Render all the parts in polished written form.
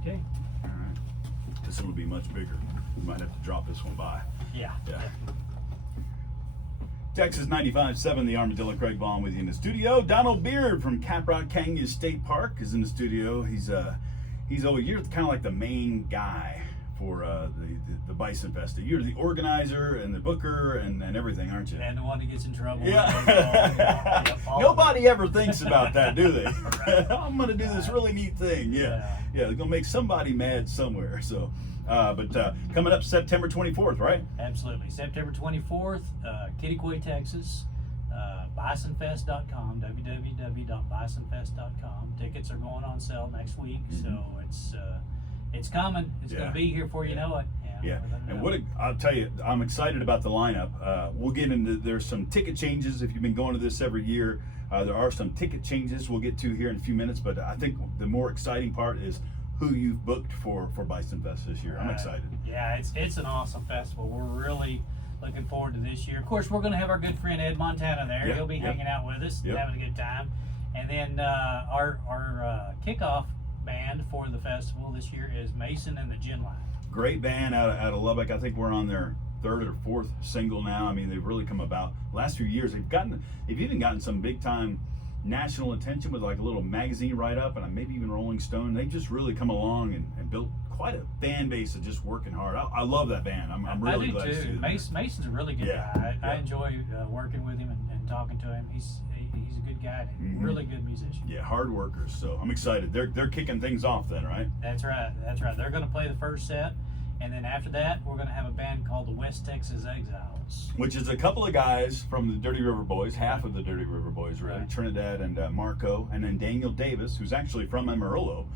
Okay. All right. This one will be much bigger. We might have to drop this one by. Yeah. Yeah. Texas 95.7, the Armadillo. Craig Vaughn with you in the studio. Donald Beard from Caprock Canyon State Park is in the studio. He's you're kind of like the main guy for the Bison Fest. You're the organizer and the booker and everything, aren't you? And the one that gets in trouble. Yeah. Yep, all Nobody ever thinks about that, do they? Right. I'm going to do this really neat thing. Yeah. They're going to make somebody mad somewhere. So, but coming up September 24th, right? Absolutely. September 24th, Kittiquay, Texas. BisonFest.com, www.bisonfest.com. Tickets are going on sale next week, so it's coming. It's going to be here before you know it. Yeah, and I'll tell you, I'm excited about the lineup. We'll get into, there's some ticket changes. If you've been going to this every year, there are some ticket changes we'll get to here in a few minutes, but I think the more exciting part is who you've booked for Bison Fest this year. I'm excited. Yeah, it's an awesome festival. We're really looking forward to this year. Of course, we're going to have our good friend Ed Montana there. Yep, He'll be hanging out with us, having a good time. And then our kickoff band for the festival this year is Mason and the Gin Line. Great band out of Lubbock. I think we're on their third or fourth single now. I mean, they've really come about. Last few years, they've even gotten some big time national attention with like a little magazine write-up and maybe even Rolling Stone. They've just really come along and built quite a fan base of just working hard. I love that band. I'm really glad to see them. Mason's a really good guy. I enjoy working with him and talking to him. He's a good guy and really good musician. Yeah, hard workers. So I'm excited. They're kicking things off then, right? That's right. They're going to play the first set, and then after that, we're going to have a band called the West Texas Exiles, which is a couple of guys from the Dirty River Boys, half of the Dirty River Boys, really. Right. Trinidad and Marco, and then Daniel Davis, who's actually from Amarillo.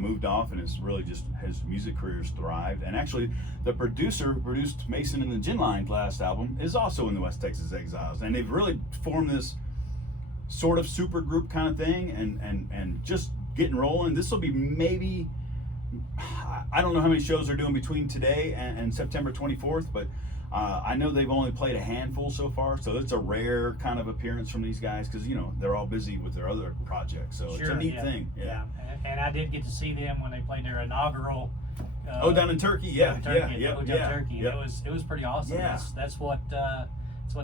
Moved off and it's really just his music career's thrived. And actually, the producer who produced Mason and the Gin Line last album is also in the West Texas Exiles. And they've really formed this sort of super group kind of thing and just getting rolling. This will be maybe, I don't know how many shows they're doing between today and September 24th, but I know they've only played a handful so far, so it's a rare kind of appearance from these guys because, they're all busy with their other projects. So it's a neat thing. Yeah. And I did get to see them when they played their inaugural. Down in Turkey. Yeah. Turkey. Yeah. It was pretty awesome. Yeah. That's what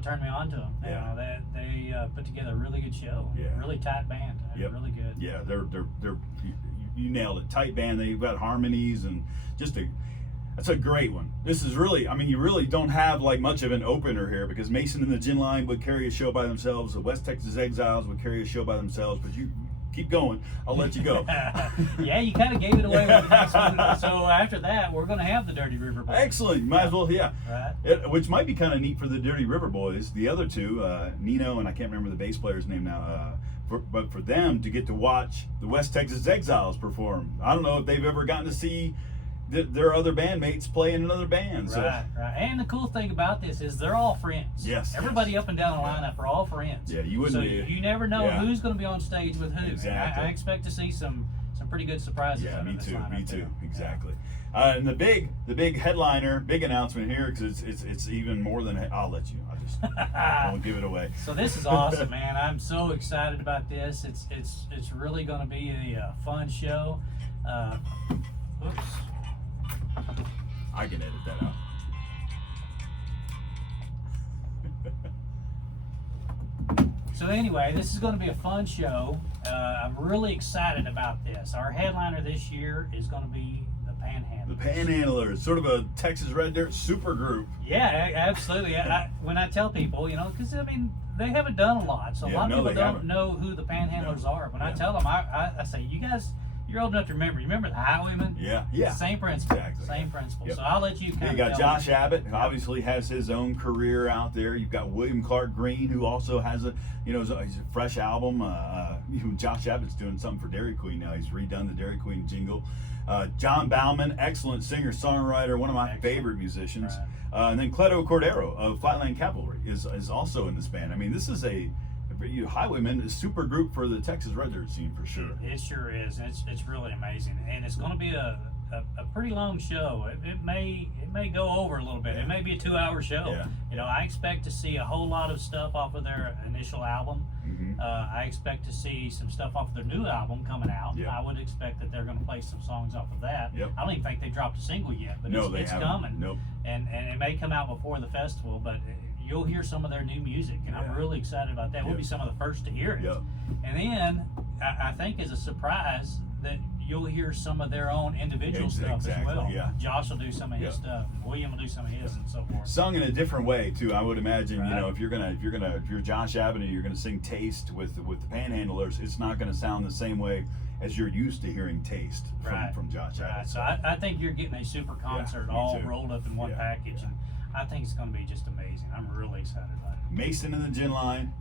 turned me on to them. Yeah. They put together a really good show. Yeah. Really tight band. Really good. Yeah. They're you nailed it. Tight band. They've got harmonies and that's a great one. This is really, you really don't have like much of an opener here because Mason and the Gin Line would carry a show by themselves. The West Texas Exiles would carry a show by themselves, but you keep going. I'll let you go. Yeah, you kind of gave it away with the next one. So after that, we're going to have the Dirty River Boys. Excellent. Might as well, Right. Which might be kind of neat for the Dirty River Boys. The other two, Nino and I can't remember the bass player's name now, but for them to get to watch the West Texas Exiles perform. I don't know if they've ever gotten to see their other bandmates play in another band. Right. And the cool thing about this is they're all friends. Yes. Everybody up and down the lineup are all friends. Yeah, you wouldn't. So you never know who's going to be on stage with who. Exactly. I expect to see some pretty good surprises. Yeah, me too. Me too. There. Exactly. And the big headliner, big announcement here because it's even more than. I'll let you. I won't give it away. So this is awesome, man. I'm so excited about this. It's really going to be a fun show. Oops. I can edit that out. So anyway, this is going to be a fun show. I'm really excited about this. Our headliner this year is going to be the Panhandlers. The Panhandlers, sort of a Texas Red Dirt super group. Yeah, absolutely. When I tell people, because they haven't done a lot, so a lot of people don't know who the Panhandlers are. When I tell them, I say, you guys. You're old enough to remember. You remember the Highwaymen? Yeah. Same principle. Exactly. Same principle. Yep. So I'll let you kind of. You got Josh Abbott, who obviously has his own career out there. You've got William Clark Green, who also has he's a fresh album. Josh Abbott's doing something for Dairy Queen now. He's redone the Dairy Queen jingle. John Bauman, excellent singer songwriter, one of my favorite musicians. Right. And then Cleto Cordero of Flatland Cavalry is also in this band. This is Highwaymen is super group for the Texas Red Dirt scene for sure. It sure is. It's really amazing, and it's going to be a a pretty long show. It may go over a little bit. It may be a 2-hour show. Yeah. You know, I expect to see a whole lot of stuff off of their initial album. Mm-hmm. I expect to see some stuff off of their new album coming out. Yeah. I would expect that they're going to play some songs off of that. Yep. I don't even think they dropped a single yet, but No, it's haven't. coming. Nope. And it may come out before the festival, but you'll hear some of their new music, and I'm Yeah. really excited about that. We'll Yep. be some of the first to hear it. Yep. And then I think as a surprise that you'll hear some of their own individual stuff as Exactly, well. yeah. Josh will do some of his Yep. stuff. William will do some of his, and so forth. Sung in a different way too, I would imagine. Right. You know, if you're Josh Avenue, you're gonna sing Taste with the Panhandlers. It's not gonna sound the same way as you're used to hearing Taste from Josh Avenue. Right. So I think you're getting a super concert me all too. rolled up in one Yeah, package, yeah. and I think it's going to be just amazing. I'm really excited about it. Mason and the Gin Line,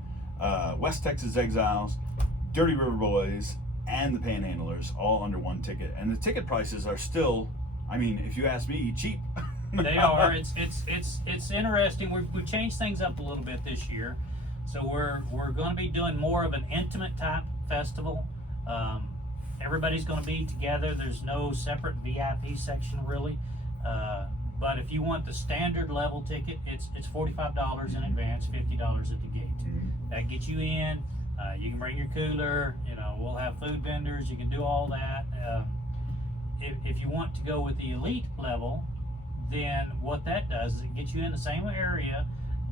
West Texas Exiles, Dirty River Boys, and the Panhandlers all under one ticket, and the ticket prices are still, I mean, if you ask me, cheap. They are. It's interesting. We've changed things up a little bit this year, so we're going to be doing more of an intimate type festival. Everybody's going to be together. There's no separate VIP section really. But if you want the standard level ticket, it's $45 in advance, $50 at the gate. Mhm. That gets you in. You can bring your cooler. You know, we'll have food vendors. You can do all that. If you want to go with the elite level, then what that does is it gets you in the same area,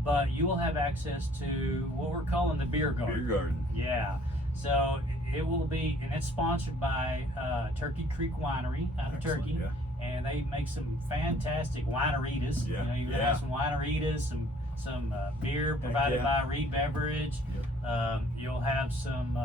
but you will have access to what we're calling the beer garden. Beer garden. Yeah. So it will be, and it's sponsored by Turkey Creek Winery out of Excellent, Turkey, yeah. and they make some fantastic wineritas. Yeah, You know, you're gonna yeah. have some wineritas, some beer provided yeah. by Reed Beverage. Yep. You'll have some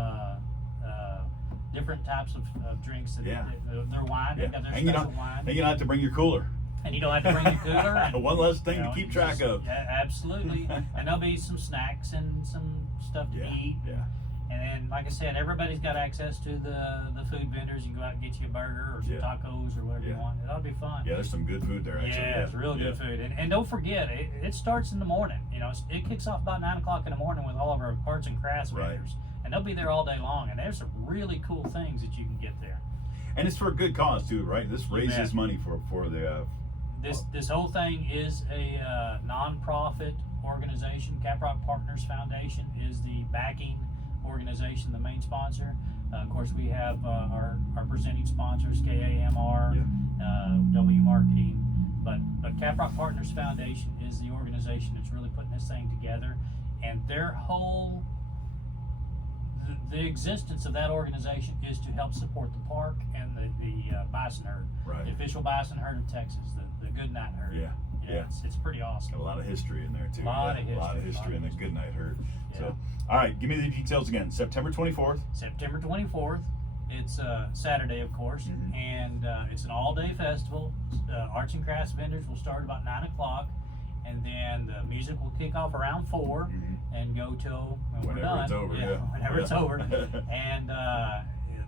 different types of drinks. That Yeah. their wine. They've got their And you special don't, wine. and you don't have to bring your cooler. And you don't have to bring your cooler. And, One less thing you know, to keep you track just- of. Yeah, absolutely. And there'll be some snacks and some stuff to Yeah, eat. yeah. And then, like I said, everybody's got access to the food vendors. You can go out and get you a burger or some Yeah. tacos or whatever you Yeah. want. That'll be fun. Yeah, there's some good food there, actually. Yeah, it's real good food. And don't forget, it starts in the morning. You know, it kicks off about 9 o'clock in the morning with all of our arts and crafts Right. vendors. And they'll be there all day long. And there's some really cool things that you can get there. And it's for a good cause, too, right? This You raises bet. money for the... This whole thing is a non-profit organization. Caprock Partners Foundation is the backing organization, the main sponsor. Of course, we have our presenting sponsors, KAMR, W Marketing, but Caprock Partners Foundation is the organization that's really putting this thing together, and their whole the existence of that organization is to help support the park and the bison herd, Right. the official bison herd of Texas, the Goodnight herd. Yeah, yeah. It's pretty awesome. Got a lot of history in there, too. Lot of A lot of history, history in the Goodnight herd. Yeah. So, all right, give me the details again. September 24th. September 24th. It's Saturday, of course, Mhm. and it's an all-day festival. Arts and crafts vendors will start about 9 o'clock, and then the music will kick off around 4 Mhm. and go till when we're Whenever done. it's over, yeah. Whenever it's Yeah. over. And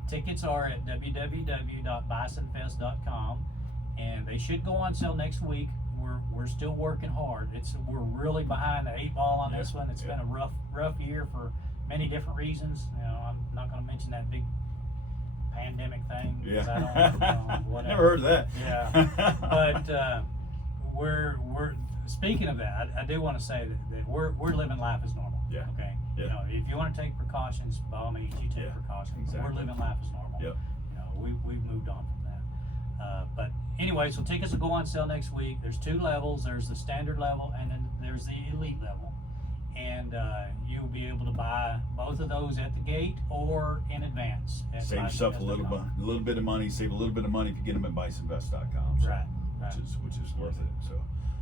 tickets are at www.bisonfest.com, and they should go on sale next week. We're still working hard. We're really behind the 8 ball on this Yeah, one. It's yeah. been a rough year for many different reasons. You know, I'm not going to mention that big pandemic thing. 'Cause I don't, whatever. Never heard of that. Yeah, but we're speaking of that. I do want to say that we're living life as normal. Yeah. Okay. Yeah. You know, if you want to take precautions, by all means, you take Yeah, precautions. But exactly. we're living life as normal. Yep. You know, we've moved on from that. But anyway, so tickets will go on sale next week. There's 2 levels. There's the standard level, and then there's the elite level. And you'll be able to buy both of those at the gate or in advance. At Save yourself a little bit of money. Save a little bit of money if you get them at bisonfest.com. So, Right. Which is worth it. So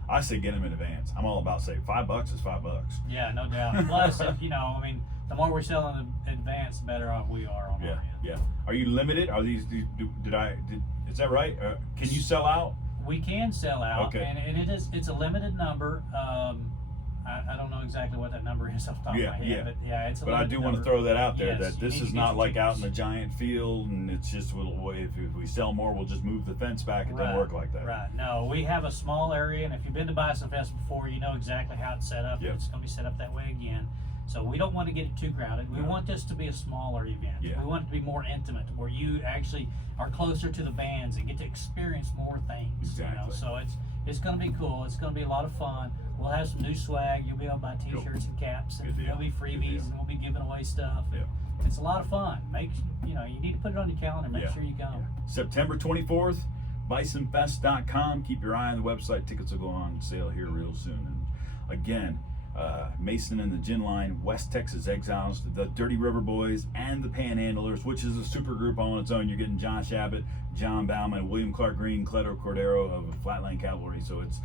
I say get them in advance. I'm all about saying $5 is $5. Yeah, no doubt. Plus, if, you know, I mean, the more we're selling in advance, the better off we are on our Yeah, end. yeah. Are you limited? Are these? Is that right? Can you sell out? We can sell out, Okay. and it's a limited number. I don't know exactly what that number is off the top of my head, Yeah. but yeah, it's a But I limited do want to number. throw that out there Yes, that you this need is to get not your like out in a tickets. giant field and it's just if we sell more, we'll just move the fence back. It doesn't work like that. Right. No, we have a small area, and if you've been to Bison Fest before, you know exactly how it's set up. Yep. It's going to be set up that way again. So we don't want to get it too crowded. We No. want this to be a smaller event. Yeah. We want it to be more intimate, where you actually are closer to the bands and get to experience more things. You know? Exactly. So it's going to be cool. It's going to be a lot of fun. We'll have some new swag. You'll be able to buy T-shirts and caps, and Good deal. there'll be Good freebies, deal. and we'll be giving away stuff. Yeah. It's a lot of fun. You need to put it on your calendar. Make Yeah. sure you come. September 24th, bisonfest.com. Keep your eye on the website. Tickets will go on sale here real soon. And again, Mason and the Gin Line, West Texas Exiles, the Dirty River Boys, and the Panhandlers, which is a super group all on its own. You're getting Josh Abbott, John Bauman, William Clark Green, Cleto Cordero of Flatland Cavalry. So it's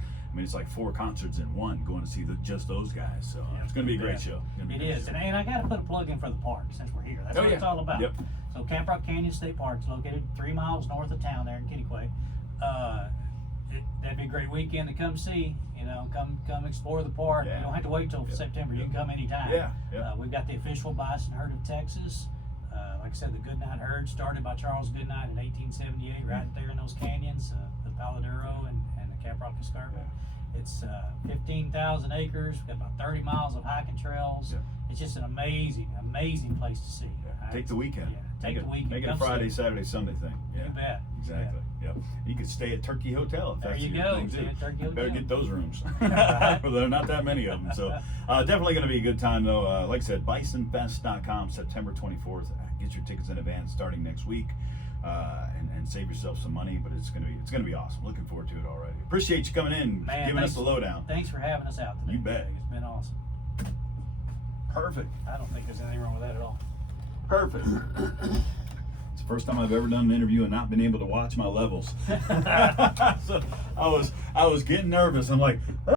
like 4 concerts in one, going to see just those guys. So Yeah, it's going to be a great yeah. show. Gonna be a It great is, show. and I got to put a plug in for the park since we're here. That's Oh, what yeah. it's all about. Yep. So Camp Rock Canyon State Park is located 3 miles north of town there in Kittyquay. That'd be a great weekend to come see. Come explore the park. Yeah. You don't have to wait till Yep. September. You can come anytime. Yeah, yeah. We've got the official bison herd of Texas. Like I said, the Goodnight herd started by Charles Goodnight in 1878, right there in those canyons, the Paladuro and the Cap Rock Escarpment. It's 15,000 acres. We've got about 30 miles of hiking trails. Yeah. It's just an amazing place to see. Take the weekend. Yeah, take the weekend. Make it a Come Friday, see. Saturday, Sunday thing. Yeah. You bet. Exactly. Yep. You could stay at Turkey Hotel if There that's you your go. thing Stay too. at Turkey Better Hotel. get those rooms. Right. There are not that many of them. So definitely going to be a good time though. Like I said, bisonfest.com, September 24th. Get your tickets in advance starting next week, and save yourself some money. But it's gonna be awesome. Looking forward to it already. Appreciate you coming in, Man, giving us the lowdown. Thanks for having us out today. You bet. It's been awesome. Perfect. I don't think there's anything wrong with that at all. Perfect. It's the first time I've ever done an interview and not been able to watch my levels. So I was getting nervous. I'm like,